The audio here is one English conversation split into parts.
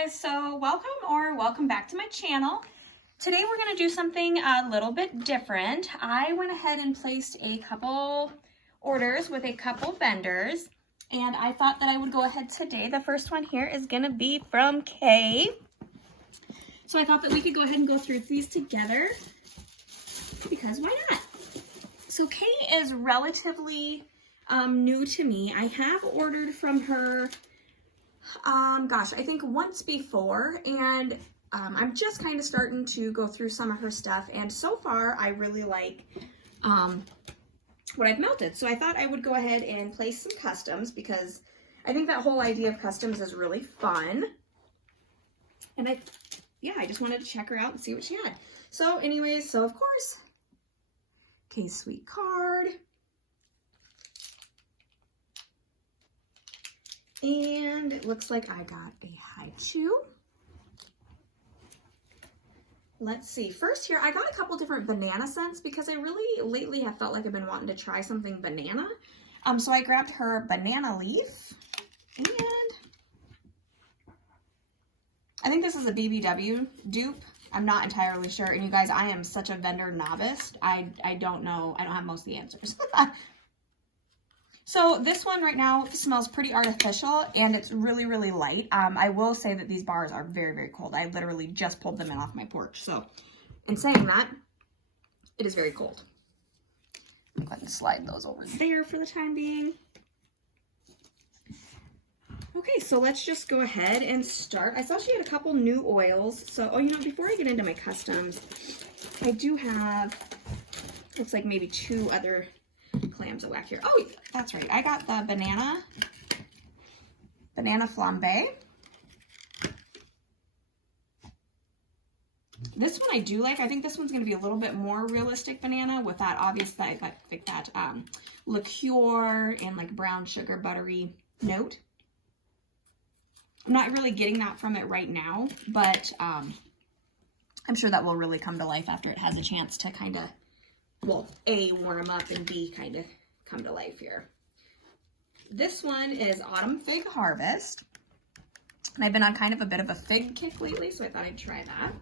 guys, so welcome back to my channel. Today we're going to do something a little bit different. I went ahead and placed a couple orders with a couple vendors, and I thought that I would go ahead today. The first one here is going to be from Kay. So I thought that we could go ahead and go through these together because why not? So Kay is relatively new to me. I have ordered from her I think once before, and I'm just kind of starting to go through some of her stuff, and so far I really like what I've melted. So I thought I would go ahead and place some customs because I think that whole idea of customs is really fun. And I just wanted to check her out and see what she had. So anyways, so of course, Kay's sweet card. And it looks like I got a haiku. Let's see. First here, I got a couple different banana scents because I really lately have felt like I've been wanting to try something banana. So I grabbed her banana leaf, and I think this is a BBW dupe. I'm not entirely sure. And you guys, I am such a vendor novice. I don't know. I don't have most of the answers. So this one right now smells pretty artificial, and it's really, really light. I will say that these bars are very, very cold. I literally just pulled them in off my porch. So in saying that, it is very cold. I'm going to slide those over there for the time being. Okay, so let's just go ahead and start. I saw she had a couple new oils. So, before I get into my customs, I do have, looks like maybe two other clams of whack here. Oh, that's right. I got the banana flambe. This one I do like. I think this one's going to be a little bit more realistic banana with that obvious that liqueur and like brown sugar buttery note. I'm not really getting that from it right now, but I'm sure that will really come to life after it has a chance to kind of, well, A, warm up, and B, kind of come to life here. This one is Autumn Fig Harvest. And I've been on kind of a bit of a fig kick lately, so I thought I'd try that.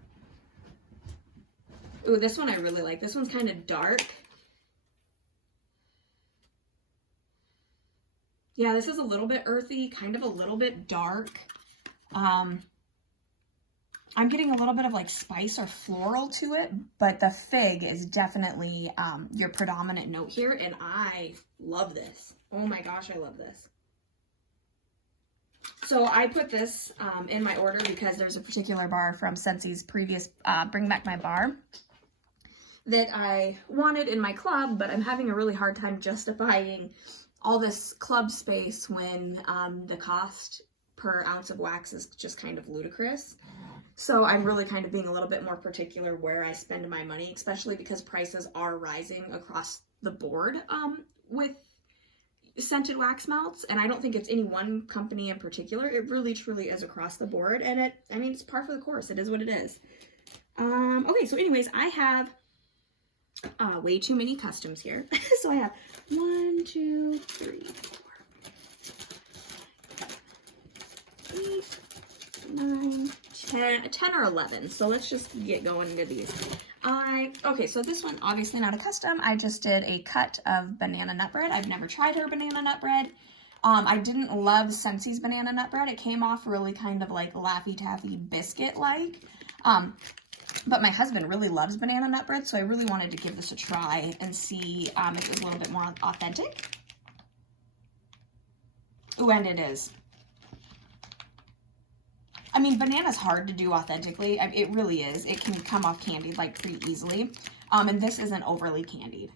Ooh, this one I really like. This one's kind of dark. Yeah, this is a little bit earthy, kind of a little bit dark. I'm getting a little bit of like spice or floral to it, but the fig is definitely your predominant note here, and I love this. Oh my gosh, I love this. So I put this in my order because there's a particular bar from Scentsy's previous Bring Back My Bar that I wanted in my club, but I'm having a really hard time justifying all this club space when the cost per ounce of wax is just kind of ludicrous. So I'm really kind of being a little bit more particular where I spend my money, especially because prices are rising across the board with scented wax melts. And I don't think it's any one company in particular. It really, truly is across the board. And it's par for the course. It is what it is. Okay, so anyways, I have way too many customs here. So I have 1, 2, 3, 4, 8, 9, 10 or 11. So let's just get going into these. Okay, so this one, obviously not a custom. I just did a cut of banana nut bread. I've never tried her banana nut bread. I didn't love Scentsy's banana nut bread. It came off really kind of like Laffy Taffy biscuit-like. But my husband really loves banana nut bread, so I really wanted to give this a try and see if it was a little bit more authentic. Ooh, and it is. I mean, banana's hard to do authentically. It really is. It can come off candied like pretty easily. And this isn't overly candied.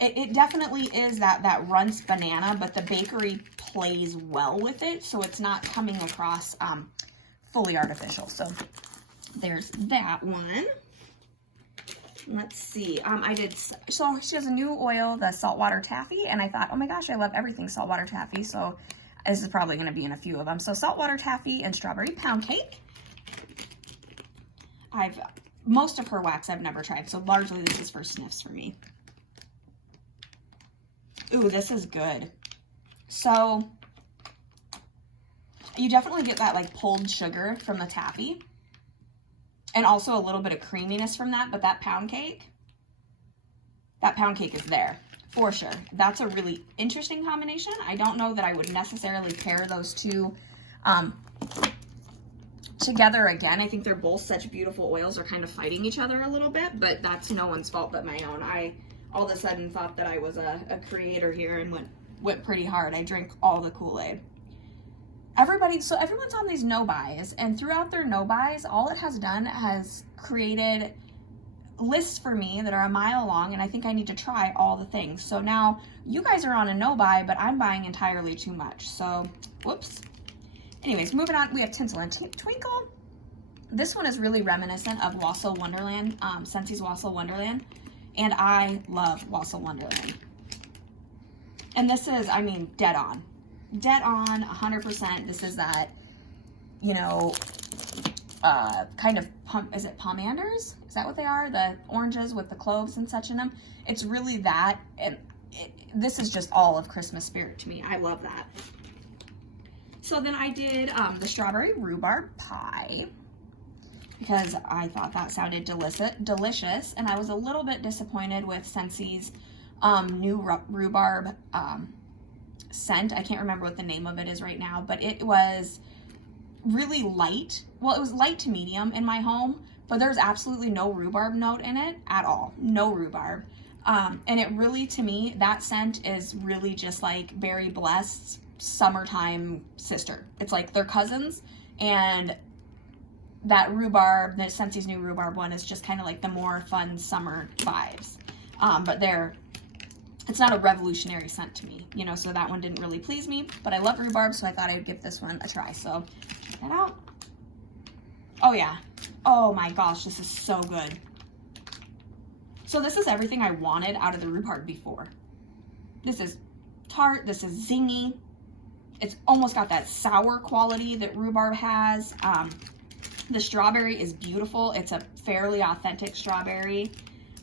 It definitely is that runce banana, but the bakery plays well with it, so it's not coming across fully artificial. So there's that one. Let's see. So she has a new oil, the Saltwater Taffy, and I thought, oh my gosh, I love everything Saltwater Taffy, so this is probably going to be in a few of them. So Saltwater Taffy and Strawberry Pound Cake. Most of her wax I've never tried, so largely this is for sniffs for me. Ooh, this is good. So You definitely get that like pulled sugar from the taffy. And also a little bit of creaminess from that, but that pound cake is there for sure. That's a really interesting combination. I don't know that I would necessarily pair those two together again. I think they're both such beautiful oils, are kind of fighting each other a little bit, but that's no one's fault but my own. I all of a sudden thought that I was a creator here and went pretty hard. I drank all the Kool-Aid. So everyone's on these no buys, and throughout their no buys, all it has done has created lists for me that are a mile long, and I think I need to try all the things. So now you guys are on a no buy, but I'm buying entirely too much. So, whoops. Anyways, moving on, we have Tinsel and Twinkle. This one is really reminiscent of Wassail Wonderland, Scentsy's Wassail Wonderland, and I love Wassail Wonderland. And this is, I mean, dead on. Dead on, 100%. This is that, you know, kind of, is it pomanders? Is that what they are? The oranges with the cloves and such in them? It's really that, and this is just all of Christmas spirit to me. I love that. So then I did the strawberry rhubarb pie because I thought that sounded delicious, and I was a little bit disappointed with Scentsy's new rhubarb scent. I can't remember what the name of it is right now, but it was really light. Well, it was light to medium in my home, but there's absolutely no rhubarb note in it at all. No rhubarb. And it really, to me, that scent is really just like Berry Blessed's summertime sister. It's like they're cousins, and that rhubarb, the Scentsy's new rhubarb one, is just kind of like the more fun summer vibes. But it's not a revolutionary scent to me, you know, so that one didn't really please me, but I love rhubarb, so I thought I would give this one a try. So check that out. Oh yeah. Oh my gosh, this is so good. So this is everything I wanted out of the rhubarb before. This is tart, this is zingy. It's almost got that sour quality that rhubarb has. The strawberry is beautiful. It's a fairly authentic strawberry.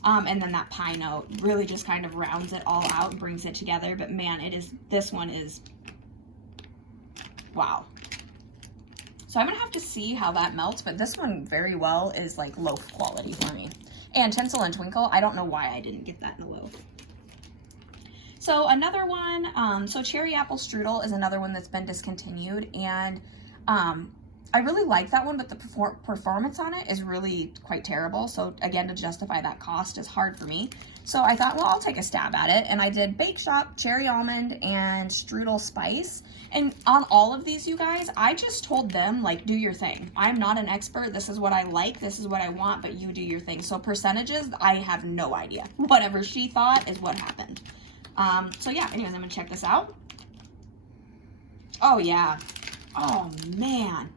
And then that pie note really just kind of rounds it all out and brings it together. But man, this one is, wow. So I'm gonna have to see how that melts, but this one very well is like loaf quality for me. And Tinsel and Twinkle, I don't know why I didn't get that in a loaf. So another one, so Cherry Apple Strudel is another one that's been discontinued, and I really like that one, but the performance on it is really quite terrible. So again, to justify that cost is hard for me. So I thought, well, I'll take a stab at it. And I did Bake Shop, Cherry Almond, and Strudel Spice. And on all of these, you guys, I just told them, like, do your thing. I'm not an expert. This is what I like. This is what I want, but you do your thing. So percentages, I have no idea. Whatever she thought is what happened. So yeah, anyways, I'm gonna check this out. Oh yeah. Oh man.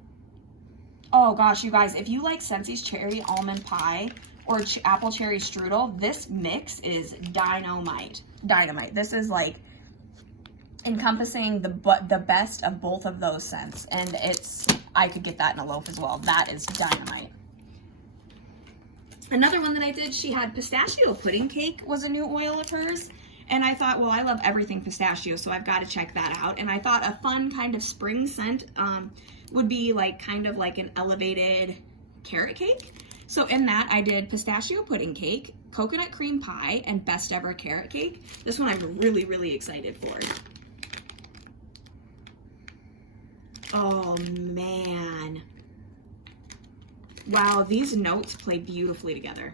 Oh gosh, you guys, if you like Scentsy's Cherry Almond Pie or Apple Cherry Strudel, this mix is dynamite. Dynamite. This is like encompassing the best of both of those scents. And I could get that in a loaf as well. That is dynamite. Another one that I did, she had Pistachio Pudding Cake was a new oil of hers. And I thought, well, I love everything pistachio, so I've got to check that out. And I thought a fun kind of spring scent would be like kind of like an elevated carrot cake. So in that, I did Pistachio Pudding Cake, Coconut Cream Pie, and Best Ever Carrot Cake. This one I'm really, really excited for. Oh, man. Wow, these notes play beautifully together.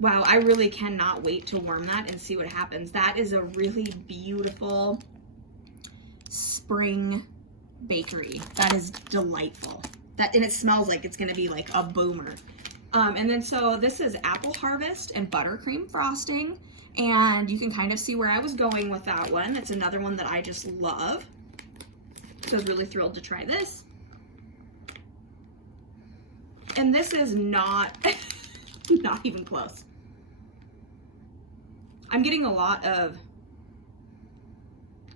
Wow, I really cannot wait to warm that and see what happens. That is a really beautiful spring bakery. That is delightful. And it smells like it's gonna be like a boomer. And then so this is Apple Harvest and Buttercream frosting. And you can kind of see where I was going with that one. It's another one that I just love. So I was really thrilled to try this. And this is not, not even close. I'm getting a lot of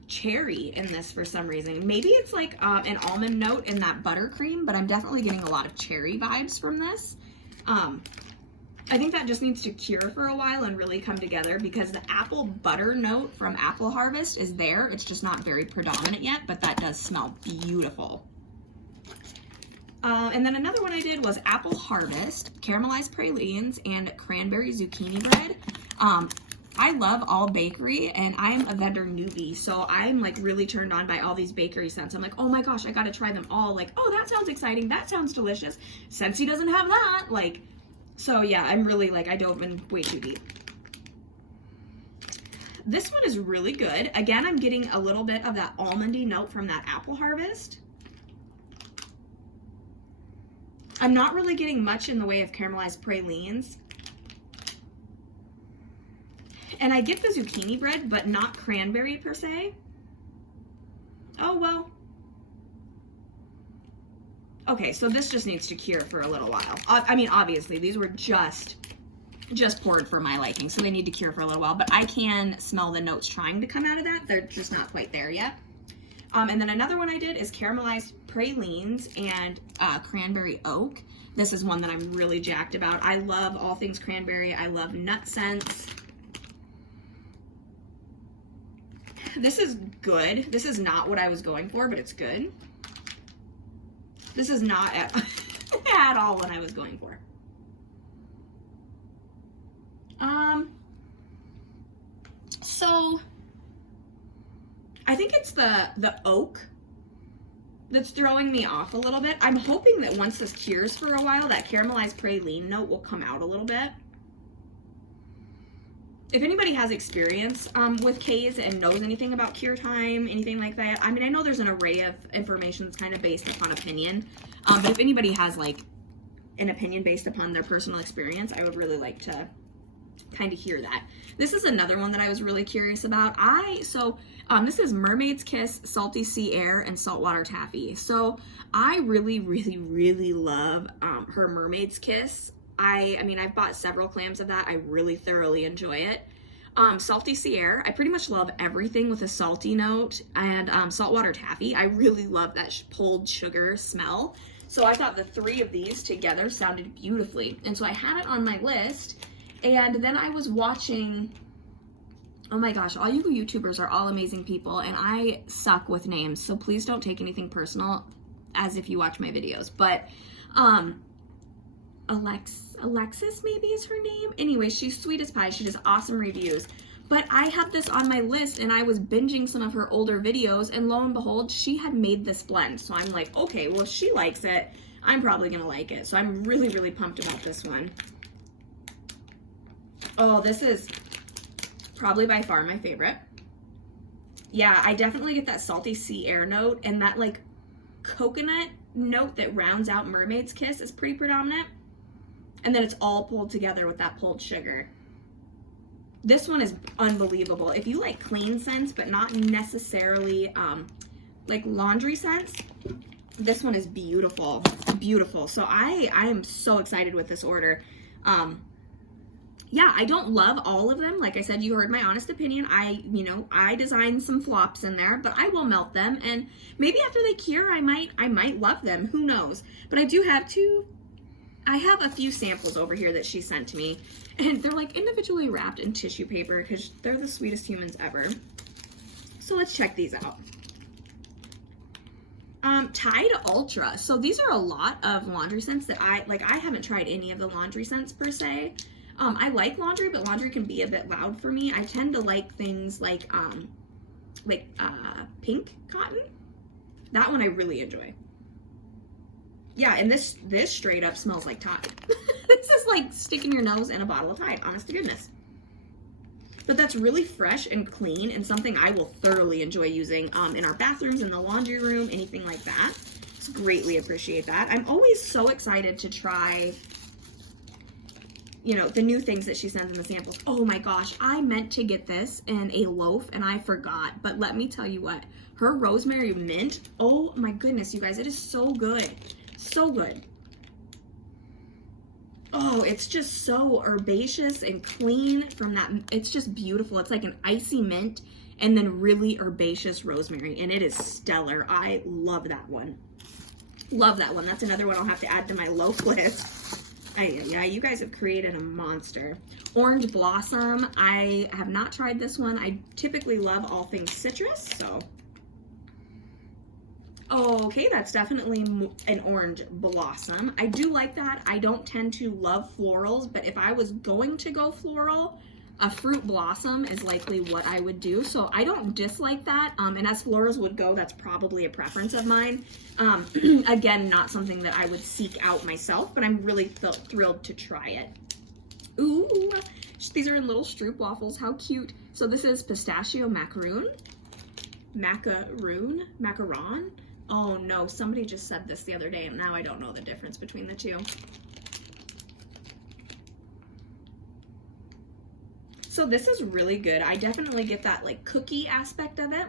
cherry in this for some reason. Maybe it's like an almond note in that buttercream, but I'm definitely getting a lot of cherry vibes from this. I think that just needs to cure for a while and really come together because the apple butter note from Apple Harvest is there. It's just not very predominant yet, but that does smell beautiful. And then another one I did was Apple Harvest, Caramelized Pralines, and Cranberry Zucchini bread. I love all bakery, and I am a vendor newbie, so I'm like really turned on by all these bakery scents. I'm like, oh my gosh, I gotta try them all. Like, oh, that sounds exciting. That sounds delicious. Scentsy doesn't have that. Like, so yeah, I'm really like, I dove in way too deep. This one is really good. Again, I'm getting a little bit of that almondy note from that Apple Harvest. I'm not really getting much in the way of caramelized pralines. And I get the zucchini bread, but not cranberry per se. Oh, well. Okay, so this just needs to cure for a little while. I mean, obviously, these were just poured for my liking, so they need to cure for a little while, but I can smell the notes trying to come out of that. They're just not quite there yet. And then another one I did is caramelized pralines and cranberry oak. This is one that I'm really jacked about. I love all things cranberry. I love nut scents. This is good. This is not what I was going for, but it's good. This is not at all what I was going for. So I think it's the oak that's throwing me off a little bit. I'm hoping that once this cures for a while, that caramelized praline note will come out a little bit. If anybody has experience with K's and knows anything about cure time, anything like that, I mean, I know there's an array of information that's kind of based upon opinion, but if anybody has like an opinion based upon their personal experience, I would really like to kind of hear that. This is another one that I was really curious about. This is Mermaid's Kiss, Salty Sea Air, and Saltwater Taffy. So I really, really, really love her Mermaid's Kiss. I mean, I've bought several clams of that. I really thoroughly enjoy it. Salty Sea Air, I pretty much love everything with a salty note. And Saltwater Taffy, I really love that pulled sugar smell. So I thought the three of these together sounded beautifully. And so I had it on my list. And then I was watching, oh my gosh, all you YouTubers are all amazing people. And I suck with names. So please don't take anything personal as if you watch my videos. But Alexis maybe is her name. Anyway, she's sweet as pie. She does awesome reviews. But I had this on my list and I was binging some of her older videos, and lo and behold, she had made this blend. So I'm like, okay, well, if she likes it, I'm probably gonna like it. So I'm really, really pumped about this one. Oh, this is probably by far my favorite. Yeah, I definitely get that salty sea air note, and that like coconut note that rounds out Mermaid's Kiss is pretty predominant. And then it's all pulled together with that pulled sugar. This one is unbelievable. If you like clean scents, but not necessarily like laundry scents, this one is beautiful, beautiful. So I am so excited with this order. Yeah, I don't love all of them. Like I said, you heard my honest opinion. I designed some flops in there, but I will melt them. And maybe after they cure, I might love them. Who knows? But I have a few samples over here that she sent to me, and they're like individually wrapped in tissue paper because they're the sweetest humans ever. So let's check these out. Tide Ultra. So these are a lot of laundry scents that I haven't tried any of the laundry scents per se. I like laundry, but laundry can be a bit loud for me. I tend to like things like pink cotton. That one I really enjoy. Yeah, and this straight up smells like Tide. This is like sticking your nose in a bottle of Tide, honest to goodness. But that's really fresh and clean and something I will thoroughly enjoy using in our bathrooms, in the laundry room, anything like that. Just greatly appreciate that. I'm always so excited to try, the new things that she sends in the samples. Oh my gosh, I meant to get this in a loaf and I forgot. But let me tell you what, her Rosemary Mint, oh my goodness, you guys, it is so good. So good. Oh, it's just so herbaceous and clean from that. It's just beautiful. It's like an icy mint and then really herbaceous rosemary, and it is stellar. I love that one. Love that one. That's another one I'll have to add to my loaf list. Yeah, you guys have created a monster. Orange Blossom. I have not tried this one. I typically love all things citrus, so. Okay, that's definitely an Orange Blossom. I do like that. I don't tend to love florals, but if I was going to go floral, a Fruit Blossom is likely what I would do. So I don't dislike that. And as florals would go, that's probably a preference of mine. Again, not something that I would seek out myself, but I'm really thrilled to try it. Ooh, these are in little Stroop waffles. How cute. So this is Pistachio Macaroon. Macaron. Oh no, somebody just said this the other day and now I don't know the difference between the two. So this is really good. I definitely get that like cookie aspect of it.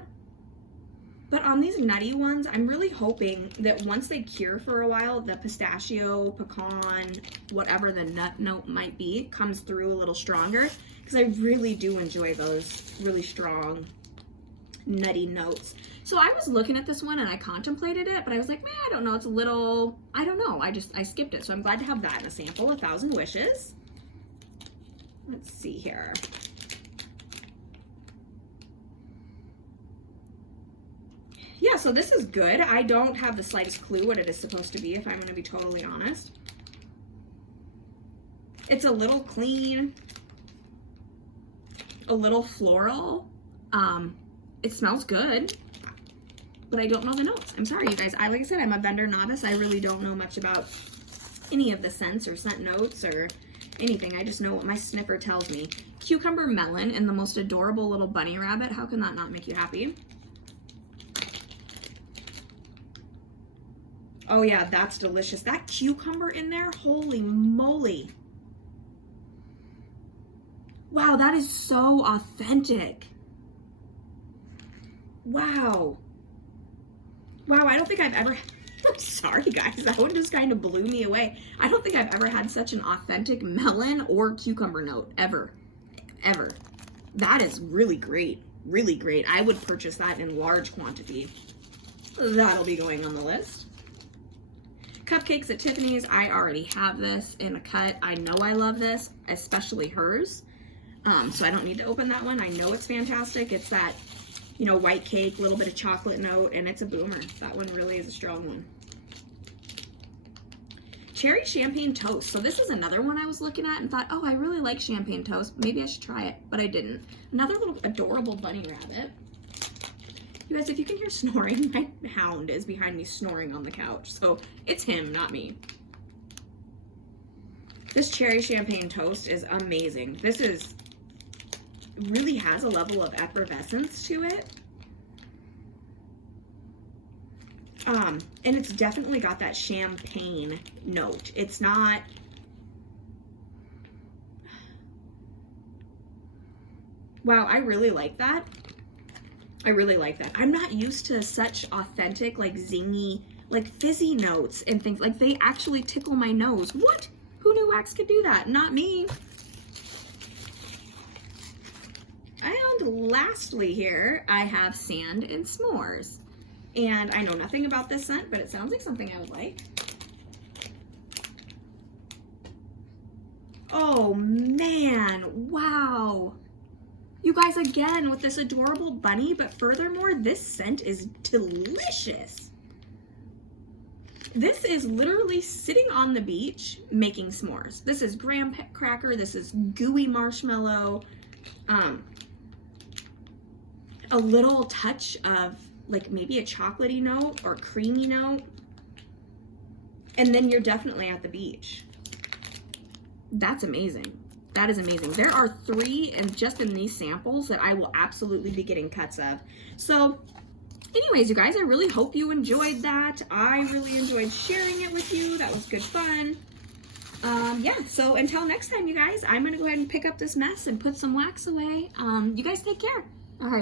But on these nutty ones, I'm really hoping that once they cure for a while, the pistachio, pecan, whatever the nut note might be, comes through a little stronger. Because I really do enjoy those really strong nutty notes. So I was looking at this one and I contemplated it, but I was like, man, I don't know. It's a little, I don't know. I skipped it. So I'm glad to have that in a sample, 1,000 Wishes. Let's see here. Yeah, so this is good. I don't have the slightest clue what it is supposed to be, if I'm going to be totally honest. It's a little clean, a little floral. It smells good, but I don't know the notes. I'm sorry, you guys. Like I said, I'm a vendor novice. I really don't know much about any of the scents or scent notes or anything. I just know what my sniffer tells me. Cucumber melon and the most adorable little bunny rabbit. How can that not make you happy? Oh yeah, that's delicious. That cucumber in there, holy moly. Wow, that is so authentic. Wow. Wow, I don't think I've ever, I'm sorry guys, that one just kind of blew me away. I don't think I've ever had such an authentic melon or cucumber note, ever. That is really great, really great. I would purchase that in large quantity. That'll be going on the list. Cupcakes at Tiffany's, I already have this in a cut. I know I love this, especially hers. So I don't need to open that one. I know it's fantastic. It's that, you know, white cake, little bit of chocolate note, and it's a boomer. That one really is a strong one. Cherry Champagne Toast. So this is another one I was looking at and thought, oh, I really like champagne toast. Maybe I should try it, but I didn't. Another little adorable bunny rabbit. You guys, if you can hear snoring, my hound is behind me snoring on the couch. So it's him, not me. This Cherry Champagne Toast is amazing. This is, really has a level of effervescence to it. And it's definitely got that champagne note. It's not, wow, I really like that. I really like that. I'm not used to such authentic, like zingy, like fizzy notes and things. Like they actually tickle my nose. What? Who knew wax could do that? Not me. And lastly here, I have Sand and S'mores. And I know nothing about this scent, but it sounds like something I would like. Oh man, wow. You guys, again, with this adorable bunny, but furthermore, this scent is delicious. This is literally sitting on the beach making s'mores. This is graham cracker, this is gooey marshmallow, a little touch of like maybe a chocolatey note or creamy note, and then you're definitely at the beach. That's amazing. That is amazing. There are 3 and just in these samples that I will absolutely be getting cuts of. So anyways, you guys, I really hope you enjoyed that. I really enjoyed sharing it with you. That was good fun. Yeah, so until next time, you guys, I'm going to go ahead and pick up this mess and put some wax away. You guys take care.